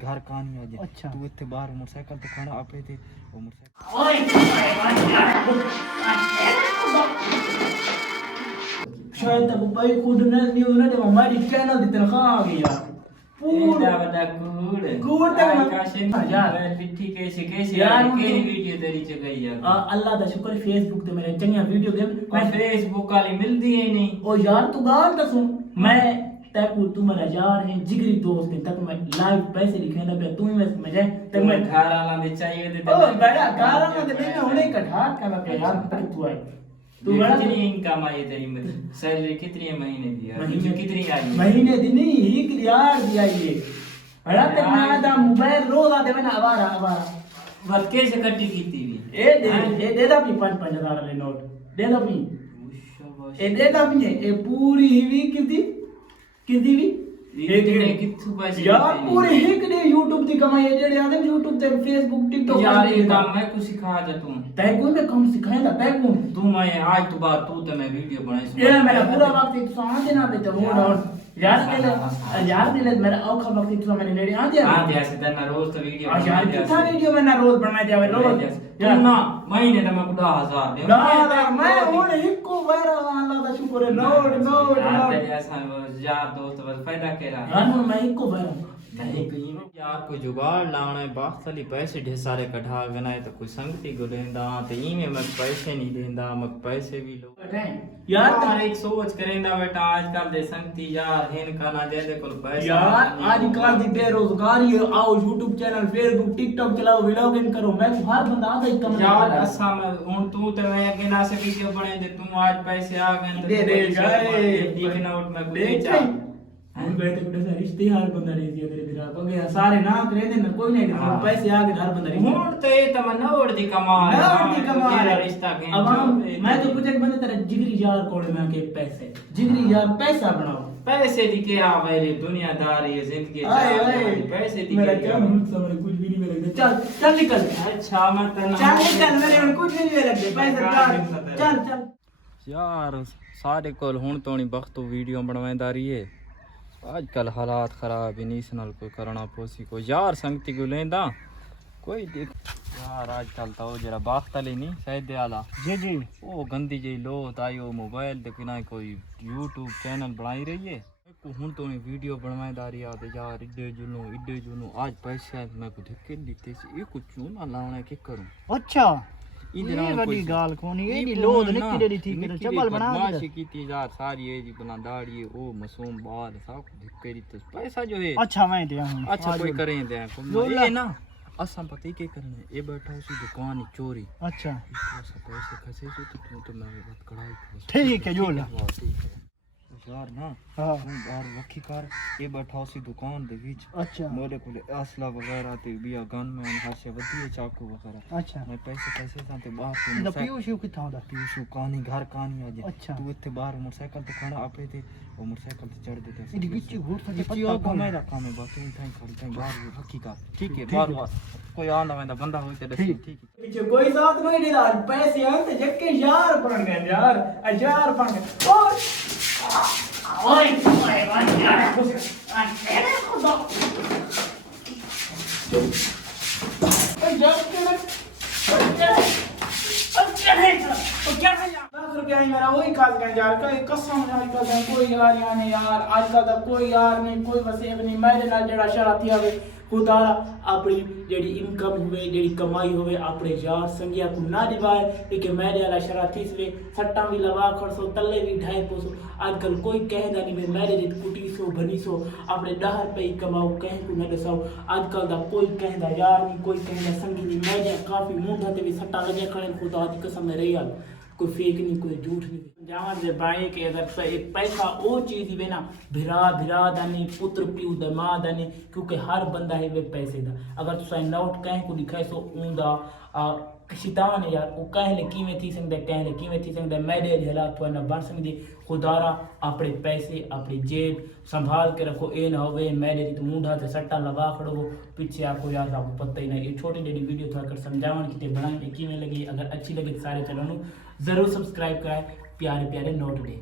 घर कहानी आ जाए। अच्छा तू इतने बाहर मोटरसाइकिल तो खड़ा आपे थे वो मोटरसाइकिल शायद तब भाई खुद नहीं होना जब हमारी चैनल की तनख्वाह आ गई यार पूरा बड़ा कूड़ तक काशिन यार पिट्ठी कैसे यार के वीडियो तेरी च गई यार अल्लाह दा शुक्र फेसबुक ते मेरे चंगिया वीडियो दे मैं फेसबुक वाली मिलती है नहीं ओ यार तू गाल तो सुन मैं तक तू मेरा यार है जिगरी दोस्त है तक मैं लाइव पैसे लिखेंदा पे तू ही मैं जाए तक मैं घर वाला दे चाहिए दे ओ बड़ा गाल में दे मैं हुने कठा कर पे यार तू आई तू कितनी इनकम आई तेरी सैलरी कितनी है महीने की यार महीने कितनी आई महीने दी नहीं 1 यार दिया ये बड़ा तक ना दा मोबाइल रोज आते में ना आवारा वत कैसे कट्टी कीती हुई ए दे दा भी 5-5 हज़ार वाले नोट दे दा भी ए दे दा भी ए पूरी ही कितनी भी कितने पैसे यार पूरे एक ने YouTube दी कमाई है जेड़े आदम YouTube ते Facebook TikTok यार ये काम मैं कुछ सिखा जा तू तै कोई मैं काम सिखाएगा तै कौन तू मैं आज तो बात तू ते मैं वीडियो बनाई ये मेरा पूरा वक्त एक सौ देना दे तो वो डाउन यार दिले मेरा औखा वक्त एक सौ मैंने नेड़े आ दिया हां जैसे तेना रोज तो वीडियो यार कितना वीडियो मैंने रोज बना दिया रोज यार ना महीने तो मैं 10,000 दे ना मैं हुन इको वायरल अल्लाह दा शुक्र है नोट यार तेरे ऐसा यार दोस्त बस फायदा केरा यार मैं इको वायरल यार को जुगाड़ लाना है बाखली पैसे ढेर सारे कढ़ा गना है तो कोई संगति को लेंदा तो ई में मैं पैसे नहीं देंदा मैं पैसे भी लो यार एक सोच करेंदा बेटा आजकल दे संगति यार हेन काना दे दे कोल पैसा यार आजकल दी बेरोजगारी है आओ YouTube चैनल Facebook TikTok चलाओ व्लॉगिंग करो मैं तो हर बंदा आता ही कम यार असा में हुन तू ते मैं अगे ना से वीडियो बने दे तू आज पैसे आ गए दे गए दिखना उठ मैं कुछ चा हम गए थे कुछ रिश्ते हर बंदा दे दिया तेरे बिना हो गया सारे ना करे दे ना कोई नहीं पैसे आ गए हर बंदा हुन ते त नोट दी कमाल तेरा रिश्ता के अब मैं तो पूछे बंदे तेरा जिगरी यार कोड़े में के पैसे जिगरी यार पैसा बनाओ पैसे दी के आवे दुनियादारी है जिंदगी पैसे दी मेरा क्या मुंह समझ कुछ भी नहीं मिलेगा चल निकल अच्छा मत चल निकल मेरे कुछ भी नहीं लगते पैसे चल यार सारे कोल हुन तो नहीं वक्त वीडियो बनवांदा रही है आजकल हालात खराब है नीस नाल कोई करना पोसी को यार संगति को लेंदा कोई देख यार आजकल तो जरा बाख्तली नहीं सैदे आला जी ओ गंदी जी लो तायो मोबाइल दे बिना कोई YouTube चैनल बनाई रही है को हुन तो वीडियो बनवाएदारी आते यार इड्डे जुनू आज पैसे मैं को धक्के दीते ये कुछ ना लाना के करूं अच्छा ये बड़ी गाल कोनी ये नी लोद निकली दी थी के चपल बना माशी कीती यार सारी ये जी बना दाढ़ी ओ मासूम बाल सब धक्के दीते पैसा जो है अच्छा मैं दिया हूं अच्छा कोई करें दे ये ना असम पति के करने ये बैठा उसी दुकान चोरी अच्छा पैसे खसे तो मैं बात कढ़ाई ठीक है जो ला यार ना हां बाहर रखी कार ये बैठा उसी दुकान दे बीच अच्छा मोरे कोले असला वगैरह ते बिया गन में हर से वधी चाकू वगैरह अच्छा मैं पैसे कैसे साथे बाहर तो पीयूष किथा होता पीयूष कहानी घर कहानी आ जाए अच्छा तू इतने बाहर मोटरसाइकिल तो खड़ा आपे थे वो मोटरसाइकिल से चढ़ देते इदी गिच्ची घूर सके पत्ता को मेरा काम है बात नहीं थाई खड़ी थाई बाहर रखी का ठीक है बाहर कोई आंदा वेंदा बंदा होई ते ठीक है पीछे कोई साथ नहीं देदा पैसे आते जक्के यार बन गए यार बन गए ओए यार अरे खुदा मेरा वही काज कर यार कसम आजकल कोई यार नहीं यार आजकल कोई यार नहीं कोई वसेब नहीं मेरे नाल जेड़ा शराती आवे खुदारा अपनी जेड़ी इनकम हुए जेड़ी कमाई होवे अपने यार संगिया को ना दिवाए कि मेरे वाला शराती से सट्टा भी लगा खड़सो तल्ले भी ढाई पोसो आजकल कोई कहदा नहीं मेरे दी कुटी सो बनी सो अपने 10 रुपए कमाओ कह को न दसाओ आजकल दा कोई कहदा यार नहीं कोई कहदा संगी नहीं मैं काफी मुंह ते भी सट्टा लगे खड़े खुदा दी कसम रे यार कोई फेक नहीं कोई झूठ नहीं जावन दे भाई के अगर एक पैसा वो चीज ही ना भिरा दा नहीं पुत्र पिऊ दा मां दा नहीं क्योंकि हर बंदा है वे पैसे दा अगर तुसा नोट कहीं को दिखाए सो ऊंदा शितान यार वो कहले किवें थी सकदा कहले किवें थी सकदा मेरे हालात तो ना बन सकदी खुदारा अपने पैसे अपनी जेब संभाल के रखो ए ना होवे मेरे दी मुंडा ते सट्टा लगा खड़ो पीछे आपको यार आपको पता ही नहीं ये छोटी जेडी वीडियो थोड़ा कर समझावन कि बनाने किवें लगी अगर अच्छी लगे तो सारे चैनल नु जरूर सब्सक्राइब कराए प्यारे प्यारे नोट देख